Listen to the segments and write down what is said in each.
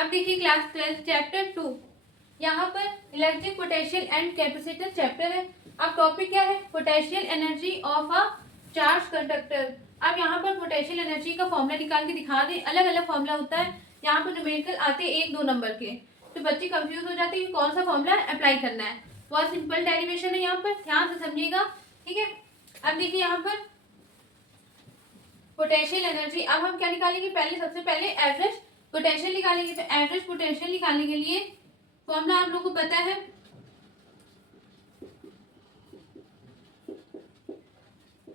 अब देखिए class 12 chapter 2, यहाँ पर electric potential and capacitor chapter है। अब टॉपिक क्या है? Potential energy of a charge conductor. अब यहाँ पर पोटेंशियल एनर्जी का फॉर्मूला निकाल के दिखा दें। अलग अलग फॉर्मूला होता है, यहाँ पर न्यूमेरिकल आते हैं 1-2 नंबर के, तो बच्चे कंफ्यूज हो जाते हैं कि कौन सा फॉर्मूला अप्लाई करना है। बहुत सिंपल डेरिवेशन है, यहाँ पर ध्यान से समझिएगा, ठीक है। अब देखिए यहाँ पर पोटेंशियल एनर्जी, अब हम क्या निकालेंगे? पहले सबसे पहले एवरेज पोटेंशियल निकालेंगे। तो एवरेज पोटेंशियल निकालने के लिए फॉर्मूला आप लोगों को पता है,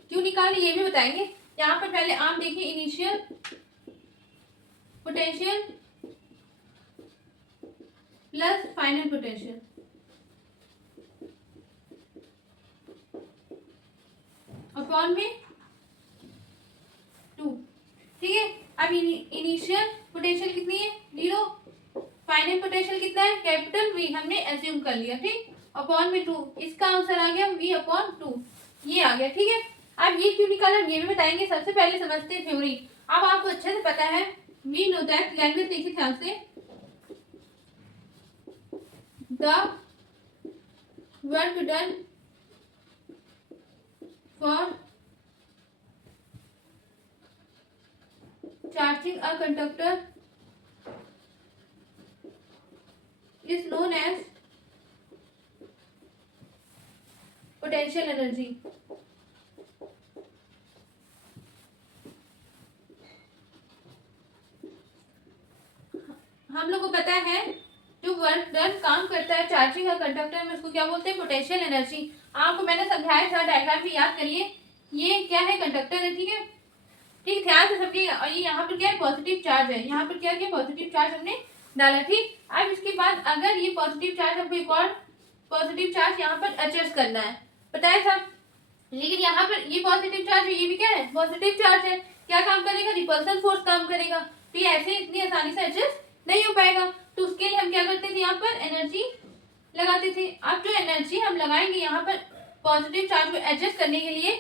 क्यों निकालें ये भी बताएंगे। यहाँ पर पहले आप देखिए initial potential plus final potential, upon में 2, ठीक है। अब इनिशियल पोटेंशियल कितनी है? 0। फाइनल पोटेंशियल कितना है? कैपिटल V हमने एज्यूम कर लिया, ठीक, अपॉन में 2। इसका आंसर आ गया V/2, ये आ गया, ठीक है। अब ये क्यों निकाला ये भी बताएंगे। सबसे पहले समझते हैं थ्योरी। अब आपको अच्छे से पता है, वी नो दैट, लैंग्वेज देखिए ध्यान से, the work done for charging a conductor is known as potential energy। हम लोग को पता है जो वर्क डन काम करता है चार्जिंग और कंडक्टर में, उसको क्या बोलते हैं? Potential energy. आपको मैंने समझाया था, डायग्राम भी याद करिए। ये क्या है? कंडक्टर है, ठीक है, ठीक, ध्यान से समझिएगा। और ये यहाँ पर क्या है? पॉजिटिव चार्ज है। यहाँ पर क्या किया? पॉजिटिव चार्ज हमने डाला, ठीक। अब इसके बाद अगर ये पॉजिटिव चार्ज, हमको एक और पॉजिटिव चार्ज यहाँ पर एडजस्ट करना है, पता है सब। लेकिन यहाँ पर ये पॉजिटिव चार्ज है, ये भी क्या है? पॉजिटिव चार्ज है। क्या काम करेगा? रिपल्सन फोर्स काम करेगा। तो ये ऐसे इतनी आसानी से एडजस्ट नहीं हो पाएगा। तो उसके लिए हम क्या करते थे? यहाँ पर एनर्जी लगाते थे। अब जो एनर्जी हम लगाएंगे यहाँ पर पॉजिटिव चार्ज को एडजस्ट करने के लिए,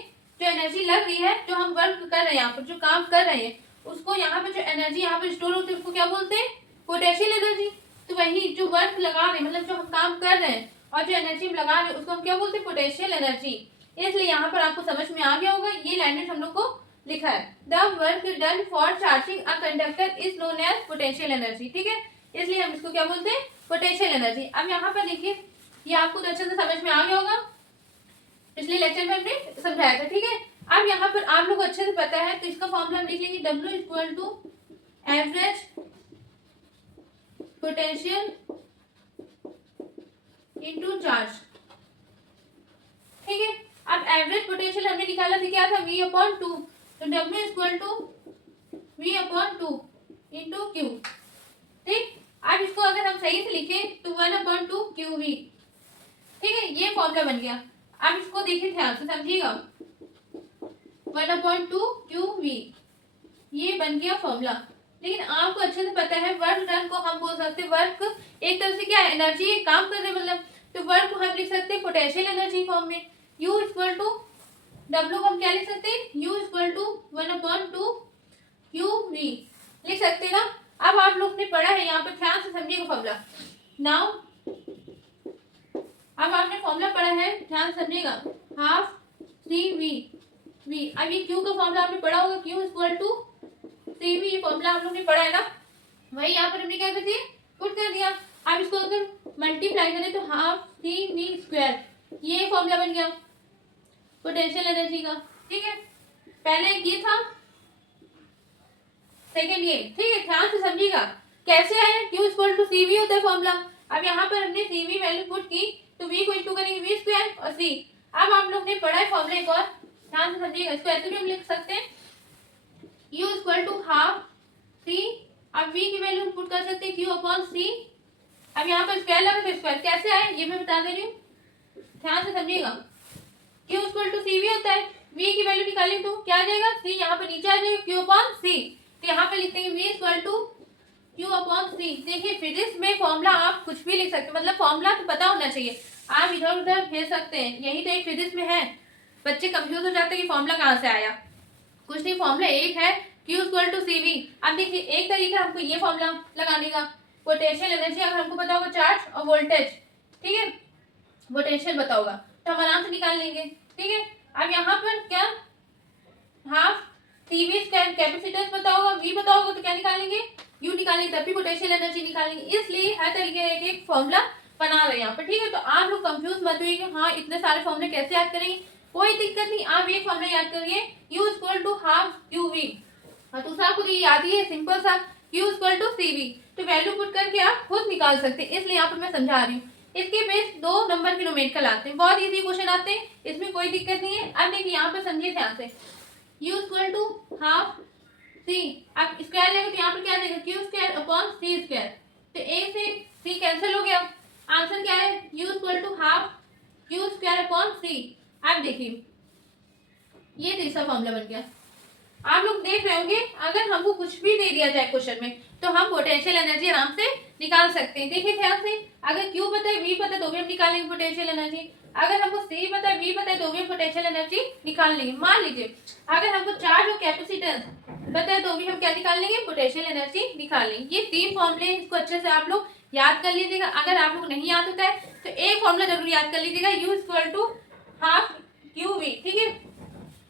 जो एनर्जी लग रही है, जो हम वर्क कर रहे हैं यहाँ पर, जो काम कर रहे हैं, उसको यहाँ पर जो एनर्जी यहाँ पर स्टोर होती है, उसको क्या बोलते हैं? Potential energy. तो वही जो वर्क लगा रहे हैं, मतलब जो हम काम कर रहे हैं और जो एनर्जी हम लगा रहे हैं, उसको हम क्या बोलते हैं? Potential energy. इसलिए यहाँ पर आपको समझ में आ गया होगा, ये लाइन हम लोग को लिखा है, the work done for charging a conductor is known as potential energy, ठीक है। इसलिए हम इसको क्या बोलते हैं? Potential energy. अब यहाँ पर देखिए, ये आपको तो अच्छे से समझ में आ गया होगा, पिछले लेक्चर में हमने समझाया था, ठीक है। अब यहाँ पर आप लोग को अच्छे से पता है, तो इसका फॉर्मूला हम लिख लेंगे, W = average potential into charge, ठीक है। अब एवरेज पोटेंशियल हमने निकाला था, क्या था? V/2। तो W = V/2 इंटू Q, ठीक। अब इसको अगर हम सही से लिखें तो 1/2 QV, ठीक है, ये फॉर्मूला बन गया। अब इसको देखिए ध्यान से समझिएगा, 1/2 QV, ये बन गया फॉर्मूला। लेकिन आपको अच्छे से पता है, वर्क डन को हम बोल सकते हैं, वर्क एक तरह से क्या है? एनर्जी, काम करने मतलब। तो वर्क को हम लिख सकते हैं पोटेंशियल एनर्जी फॉर्म में। U = W को हम क्या लिख सकते हैं? U = 1/2 QV लिख सकते हैं ना। अब आप लोग ने पढ़ा है, यहाँ पर ध्यान से समझिएगा फॉर्मूला। नाउ अब आपने फॉर्मूला पढ़ा है, ध्यान से समझिएगा, हाफ 3V। अब ये Q का फॉर्मूला आपने पढ़ा होगा, Q = 3V, ये फॉर्मूला आप लोग ने पढ़ा है ना। वही यहाँ पर हमने क्या कर दिया? पुट कर दिया। अब इसको अगर मल्टीप्लाई करें तो हाफ 3V², ये फॉर्मूला बन गया पोटेंशियल एनर्जी का, ठीक है। पहले ये था, सेकेंड ये, ठीक है। ध्यान से समझिएगा कैसे आया, Q = CV होता है फॉर्मूला। अब यहाँ पर हमने CV वैल्यू पुट की, तो V को इंटू करेंगे V² और C। अब आप लोग ने पढ़ा है फॉर्मूला एक और, ध्यान से समझिएगा, इसको ऐसे भी हम लिख सकते हैं, U = हाफ 3। अब V की वैल्यू पुट कर सकते हैं Q/C। अब यहाँ पर स्क्वायर लगा, तो स्क्वायर कैसे आए ये मैं बता दे रही हूँ, ध्यान से समझिएगा। Q = CV होता है, V की वैल्यू निकालें तो क्या आ जाएगा? C, यहाँ पर नीचे आ जाएगा Q/C। तो यहाँ पे लिखते हैं V = Q/C। देखिए फिजिक्स में फॉर्मूला आप कुछ भी लिख सकते हैं, मतलब फॉर्मूला तो पता होना चाहिए, आप इधर उधर भेज सकते हैं, यही तो एक फिजिक्स में है। बच्चे कंफ्यूज हो जाते हैं कि फॉर्मूला कहाँ से आया, कुछ नहीं, फॉर्मूला एक है, Q = CV। अब देखिए एक तरीका हमको ये फॉर्मूला लगाने का, पोटेंशियल एनर्जी, अगर हमको पता होगा चार्ज और वोल्टेज, ठीक है, पोटेंशियल पता होगा तो हम आराम से निकाल लेंगे, ठीक है। अब यहाँ पर क्या, हाफ CV स्क्वायर, कैपेसिटेंस पता होगा, V पता होगा तो क्या निकालेंगे, U निकालेंगे, तभी पोटेंशियल एनर्जी निकालेंगे। इसलिए हर तरीके का एक फॉर्मूला बना रहे हैं यहाँ पर, ठीक है। तो आप लोग कंफ्यूज मत होइए कि हाँ इतने सारे फॉर्मूले कैसे याद करेंगे, कोई दिक्कत नहीं, आप एक फॉर्मूला याद करिए, U equal to half QV, और दूसरा आपको ये याद ही है सिंपल सा, Q इक्वल टू CV, तो वैल्यू पुट करके आप खुद निकाल सकते हैं, इसलिए यहाँ पर मैं समझा रही हूँ। इसके बेस 2 नंबर के न्यूमेरिकल आते हैं, बहुत इजी क्वेश्चन आते हैं, इसमें कोई दिक्कत नहीं है। अब देखिए यहाँ पर समझिए ध्यान से, U equal to half C, अब स्क्वायर लेंगे तो यहाँ पर क्या देगा, Q square upon C square, तो A से C कैंसिल हो गया, आंसर क्या है, U equal to half Q square upon C। अब देखिए ये तीसरा फॉर्मूला बन गया। आप लोग देख रहे होंगे अगर हमको कुछ भी दे दिया जाए क्वेश्चन में तो हम पोटेंशियल एनर्जी आराम से निकाल सकते हैं। देखिए ध्यान से, अगर Q पता है V पता है तो भी हम निकालेंगे पोटेंशियल एनर्जी, अगर हमको C पता है V पता है तो भी हम पोटेंशियल एनर्जी निकाल लेंगे। मान लीजिए अगर हमको चार्ज और कैपेसिटेंस पता है तो भी हम क्या निकाल लेंगे, पोटेंशियल एनर्जी निकाल लेंगे। ये 3 फॉर्मूले, इसको अच्छे से आप लोग याद कर लीजिएगा। अगर आप लोग नहीं याद होता है तो एक फॉर्मूला जरूर याद कर लीजिएगा, U equal to half QV, ठीक है,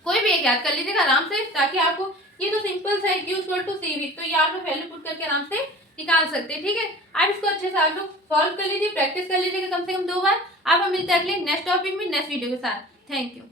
कोई भी एक याद कर लीजिएगा आराम से, ताकि आपको, ये तो सिंपल सा है Q इक्वल टू CV, तो ये आप लोग वैल्यू पुट करके आराम से निकाल सकते हैं, ठीक है। आप इसको अच्छे से आप लोग सॉल्व कर लीजिए, प्रैक्टिस कर लीजिएगा कम से कम 2 बार। आप हम मिलते हैं अगले नेक्स्ट टॉपिक में नेक्स्ट वीडियो के साथ। Thank you.